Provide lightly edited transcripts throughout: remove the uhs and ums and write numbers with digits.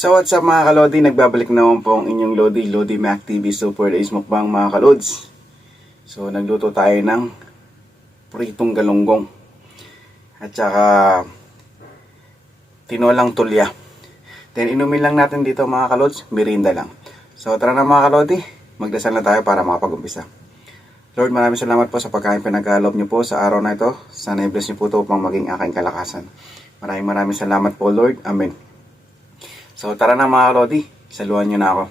So what's up mga kalodi, nagbabalik naman po ang inyong Lodi Mac TV Super Days Mukbang mga kalods. So nagluto tayo ng pritong galunggong at saka tinolang tulya. Then inumin lang natin dito mga kalods, merienda lang. So tara na mga kalodi, magdasal na tayo para makapag-umpisa. Lord, maraming salamat po sa pagkain pinagkaloob niyo po sa araw na ito. Sana i-bless niyo po ito upang maging aking kalakasan. Maraming salamat po Lord. Amen. So tara na mga kalodi, saluhan nyo na ako.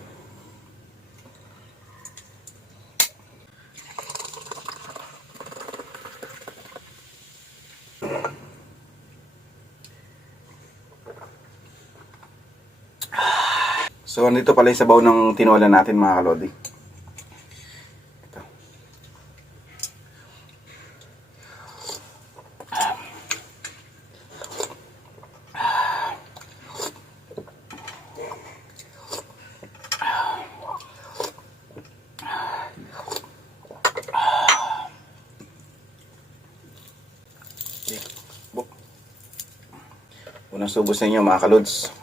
So andito pala yung sabaw ng tinola natin mga kalodi. Ito. Unang subo sa inyo mga kalods.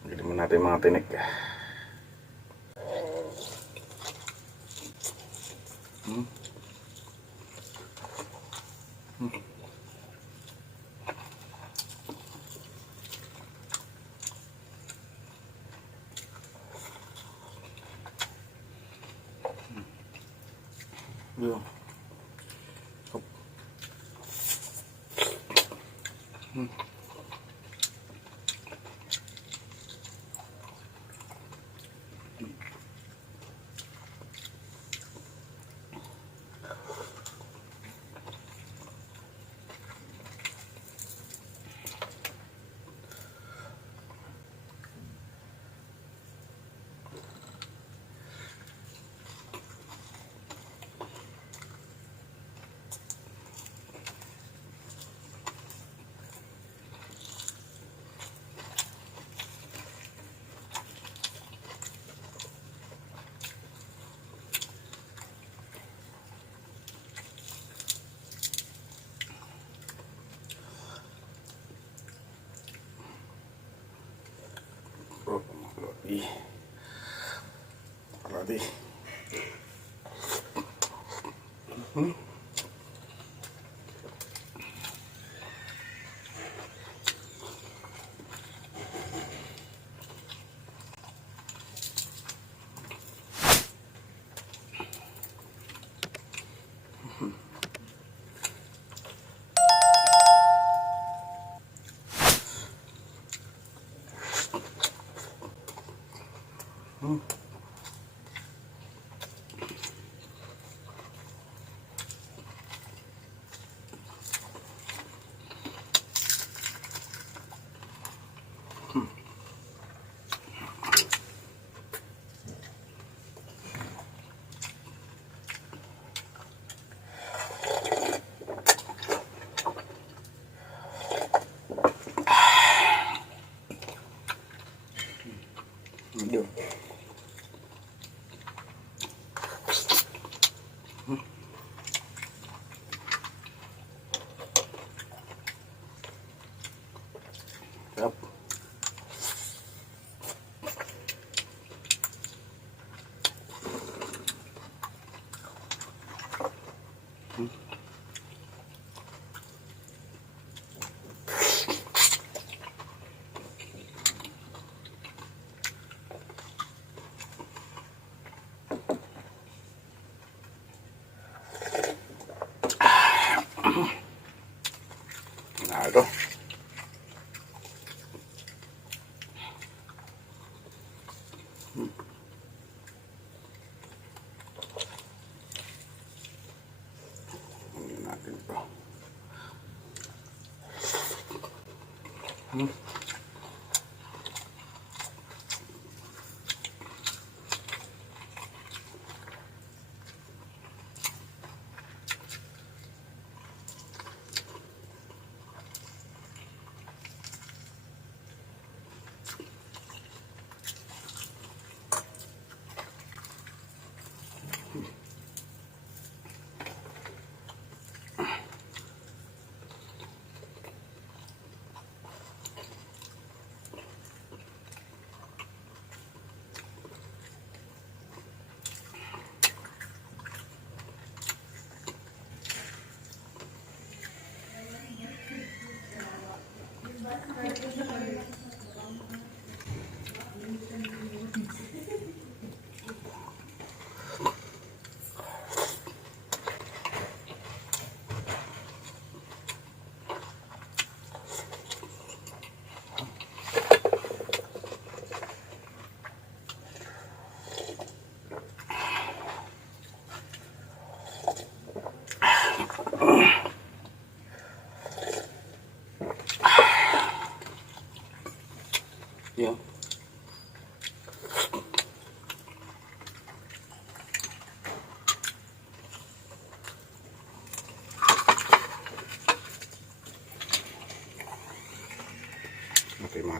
Bili mo natin mga tinik. Yo. Kalodi. Yo. Yep. Ito. Natin ito.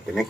mga tinik.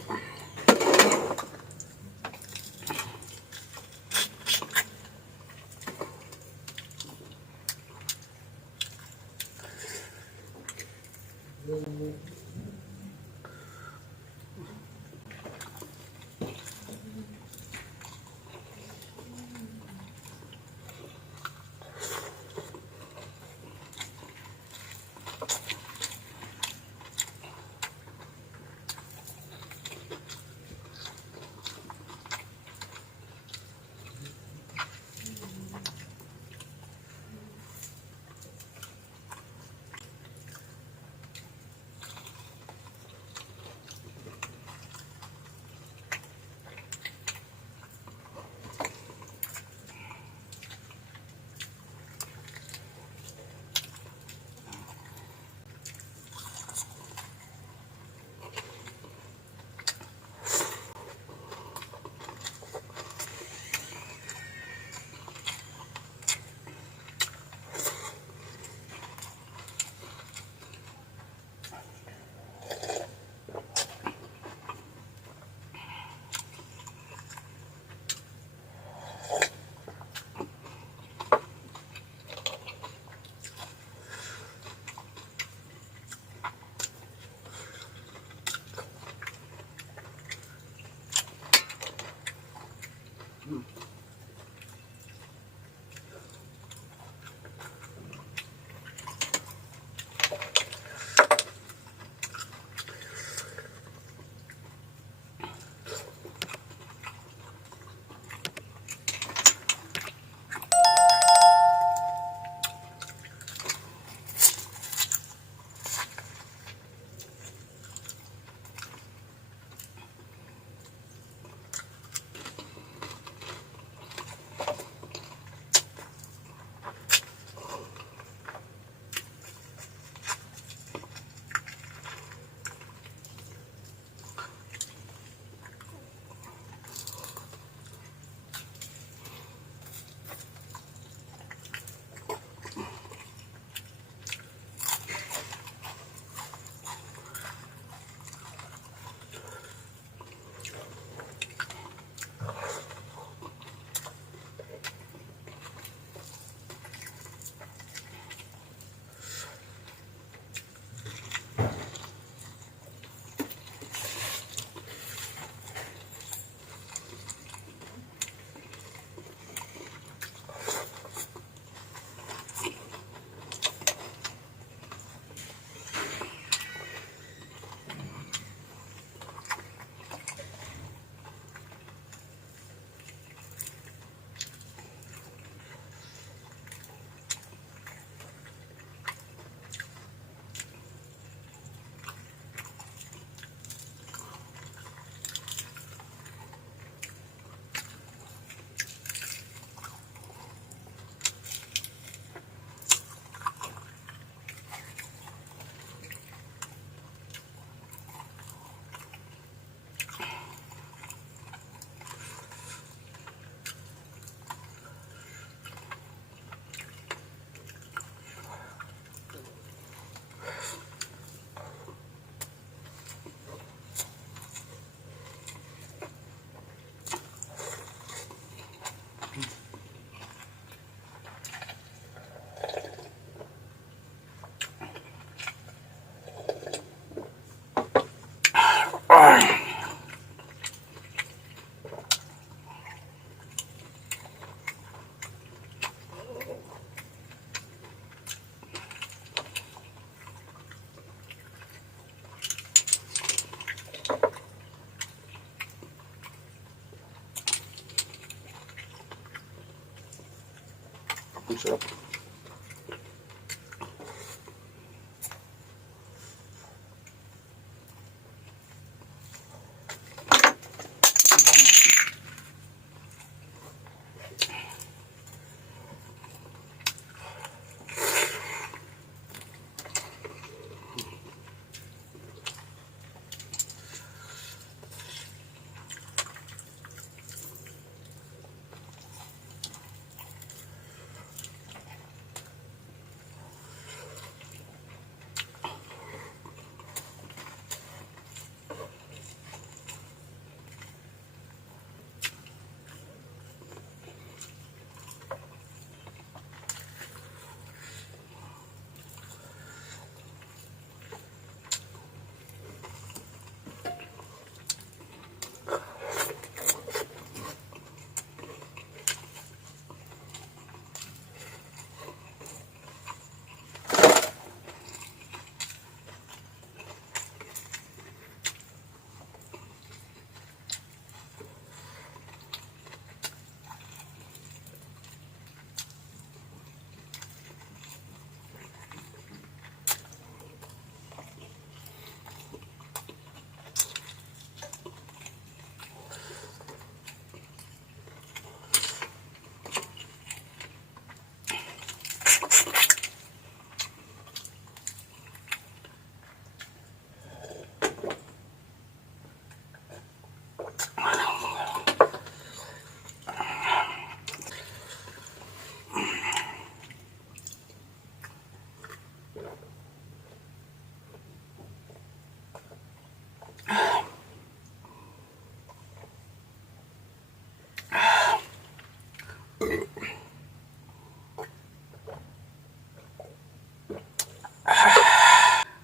Ang sarap.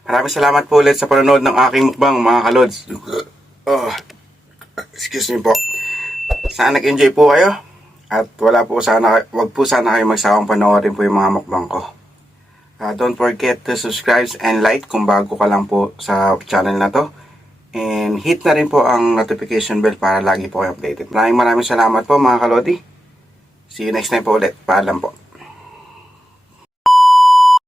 Maraming salamat po ulit sa panonood ng aking mukbang mga kalods. Excuse me po. Sana nag-enjoy po kayo. At wag po sana kayo magsawang panoorin po yung mga mukbang ko. Don't forget to subscribe and like kung bago ka lang po sa channel na to. And hit na rin po ang notification bell para lagi po kayo updated. Maraming salamat po mga kalodi. See you next time po ulit. Paalam po.